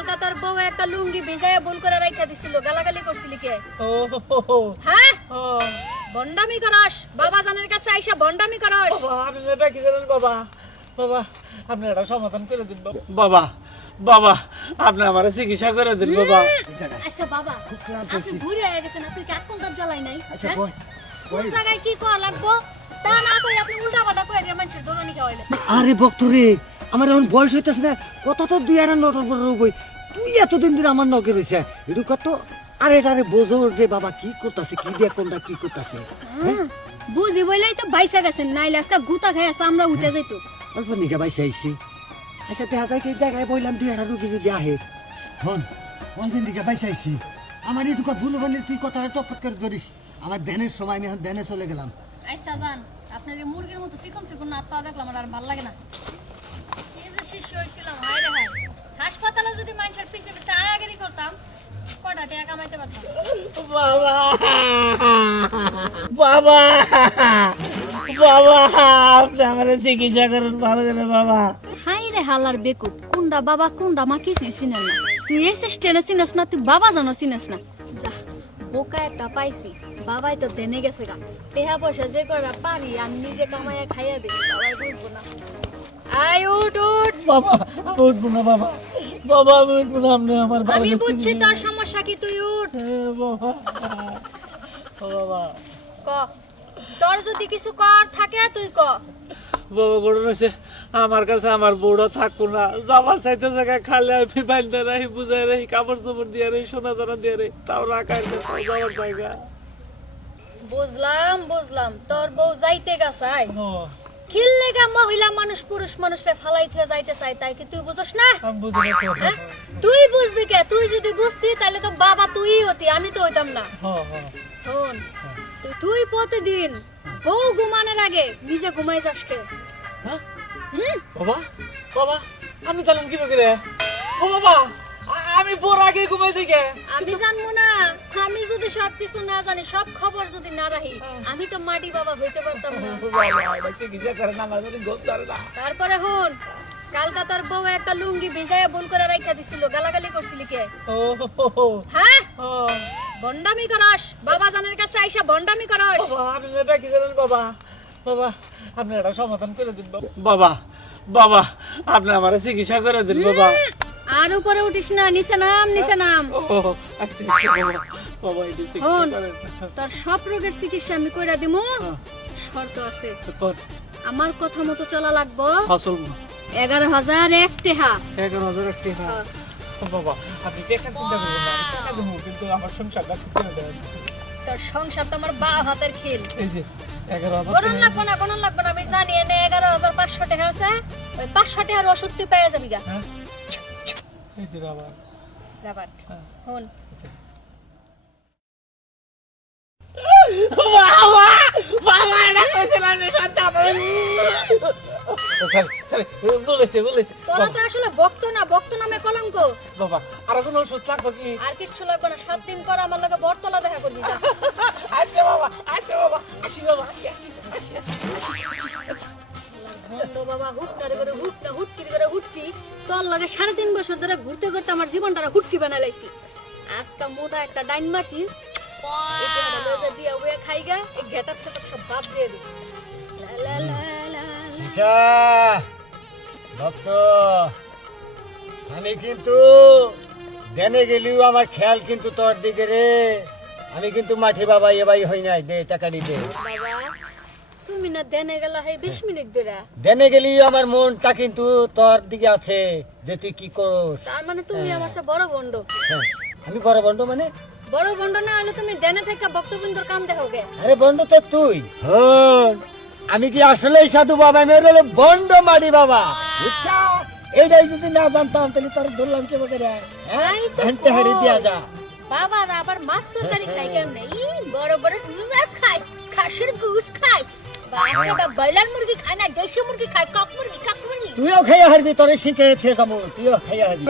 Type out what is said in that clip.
কালকা তোর বউ একটা লুঙ্গি ভিজাইয়া ভুল করে রাইখা দিছিল গালাগালি করছিলি কে? ও হো হো হো। হ্যাঁ? ও, বন্ডামি করস বাবা জানের কাছে আইসা বন্ডামি করস। আপনি এটা কি জানেন বাবা বাবা আপনি এটা সমাধান করে দিন বাবা। বাবা আপনি আমার চিকিৎসা করে দিন বাবা। আচ্ছা বাবা আপনি ঘুরে হয়ে গেছেন আপনি কি আটকল দাঁত জ্বালাই নাই? আচ্ছা হ্যাঁ? কই কোন জায়গায় কি করা লাগবো? তা না কই আপনি উল্টা পাল্টা কই দিয়ে মানুষের দৌড়ানি খাওয়াইলেন। আরে ভক্ত রে আমার এখন বয়স হইতেছে না কত তো দুই আড়াই নটার পর রবই তুই এতদিন ধরে আমার নকে রয়েছে। একটু কত? আরে আরে বোঝো যে বাবা কি করতেছে কি দিয়ে কোনটা কি করতেছে হ্যাঁ, বুঝি বইলাই তো বাইসা গেছেন নাইলে আজকে গুতা খাই আছে আমরা উঠে যাইতো। অল্প নিকে বাইসে আইছি। আচ্ছা দেখা যায় কি দেখায় বললাম দুই আড়া রুগী যদি আহে। হন অল্প দিকে বাইসে আইছি। আমার এই দুটো ভুল বানিয়ে তুই কথাটা টপট করে ধরিস। আমার ধ্যানের সময় আমি এখন ধ্যানে চলে গেলাম। আইসা যান আপনার এই মুরগির মতো চিকন চিকন নাত পাওয়া দেখলাম আর ভালো লাগে না। এই যে শিষ্য হয়েছিলাম হায় রে হায়। হাসপাতালে যদি মানুষের পিছে পিছে আয়াগিরি করতাম কটা টাকা কামাইতে পারতাম। বাবা! বাবা! বাবা! আপনি আমার চিকিৎসা করেন ভালো করে বাবা। হাই রে হালার বেকুব কুন্ডা বাবা কুন্ডা মা কিছুই চিনেন না। তুই এসে স্টেনে চিনস না তুই বাবা জানো চিনস না। যা বোকা একটা পাইছি বাবাই তো দেনে গেছে গা। টেহা পয়সা যে করা পারি আমি নিজে কামাইয়া খাইয়া দিই বাবাই বুঝব না। আয় উঠ উঠ। বাবা উঠবো না বাবা। বাবা আমি উঠবো না আমার ভালো আমি বুঝছি তোর সমস্যা কি তুই উঠ। বাবা। বাবা। ক। তোর যদি কিছু কর থাকে তুই ক। বাবা গড়ে রয়েছে আমার কাছে আমার বউটা থাকব না। যাবার চাইতে জায়গায় খালে আমি বাইলতে রাহি বুঝাই রাহি কাপড় চোপড় দিয়ে রাহি সোনা দানা দিয়ে রাহি তাও রাখাই না তাও জায়গা। বুঝলাম বুঝলাম। তোর বউ যাইতে গেছাই ও, খিল্লেগা মহিলা মানুষ পুরুষ মানুষে ফালাই থুয়ে যাইতে চাই তাই কি তুই বুঝছ না। হ্যাঁ? তুই বুঝবি কে তুই যদি বুঝতি তাহলে তো বাবা তুই হতি আমি তো হইতাম না। শোন তুই- প্রতিদিন বউ ঘুমানোর আগে নিজে ঘুমাই যাস কে হ্যাঁ? বাবা বাবা আমি তাহলে কি করে ও বাবা আমি বোর আগে ঘুমাই দিকে আমি জানব না আমি যদি সব কিছু না জানি সব খবর যদি না রাখি আমি তো মাটি বাবা হইতে পারতাম না। তারপরে হন কালকা তোর বউ একটা লুঙ্গি ভিজাইয়া ভুল করে রাখা দিছিল গালাগালি করছিলি কে? হো হো হো। হ্যাঁ? ও, বন্ডামি করস বাবা জানের কাছে আইসা বন্ডামি করস। বাবা আপনি এটা কি জানেন বাবা। বাবা আপনি এটা সমাধান করে দিন বাবা। বাবা আপনি আমার চিকিৎসা করে দিন বাবা। আর উপরে উঠিস না নিচে নাম নিচে নাম। আচ্ছা আচ্ছা তোর সব রোগের চিকিৎসা আমি কইরা দিমু। হ্যাঁ। শর্ত আছে। আমার কথা মতো চলা লাগবো। এগারো হাজার এক টেহা। এগারো হাজার একটি হ্যাঁ। হ্যাঁ। বাবা আপনি টাকা চিন্তা করবেন না আমি দেবো কিন্তু আমার সংসারটা ঠিক করে দেবেন তোর সংসার তো আমার বা হাতের খেল। এই যে লাগবো না লাগবো না আমি জানি এনে এগারো হাজার পাঁচশো টাকা আছে ওই পাঁচশো টাকার ওষুধ তুই পেয়ে যাবি গা। হ্যাঁ। এই যে বাবা রাবাট। হন। বাবা বাবা এটা কইছিলাম না সন্তান সরি সরি বলেছে বলেছে। তোরা তো আসলে ভক্ত না ভক্ত নামে কলঙ্ক। বাবা আর কোনো ওষুধ লাগবে কি? আর কিচ্ছু লাগবে না সাত দিন পর আমার লগে বরতলা দেখা করবি যা। আচ্ছা বাবা আচ্ছা বাবা আসি বাবা আসি আসি আসি। লগে সাড়ে তিন বছর ধরে ঘুরতে ঘুরতে আমার জীবনটা হুটকি বানাই লাইছি। আজকা মোটা একটা ডাইন মারছি। বিয়া উয়া খাইগা এই গেটআপ সেটআপ সব বাদ দিয়ে দি লা লা লা লা। শিখা! ভক্ত! আমি কিন্তু দেনে গেলিও আমার খেয়াল কিন্তু তোর দিকে রে। আমি কিন্তু মাঠে বাবা এ বাই হই নাই দে টাকা বাবা তুমি না দেনে গেলা হে 20 মিনিট ধরে দেনে গেলিও আমার মনটা কিন্তু তোর দিকে আছে যে তুই কি করস। তার মানে তুমি আমার চেয়ে বড় বন্ড হ্যাঁ, আমি বড় বন্ধু মানে? বড় বন্ড না হলে তুমি দেনে থেকে বক্তবিন্দুর কাম দেখোগে আরে বন্ধু তো তুই। হন আমি কি আসলেই সাধু বাবা? আমি হলো বন্ড মারি বাবা। বুঝছা? এইটাই যদি না জানতাম তাহলে তোর ধরলাম কে রে? হ্যাঁ? তাই তো হাড়ি দিয়া যা। বাবার আবার মাছ তরকারি খাই কেমনে? বড় বড় বাবা মুরগি খায় না, দেশি মুরগি খায়, কক মুরগি, কাক মুরগি? তুইও খাইয়া হারবি, তোর শিখে যাব তুইও খাইয়া হারবি।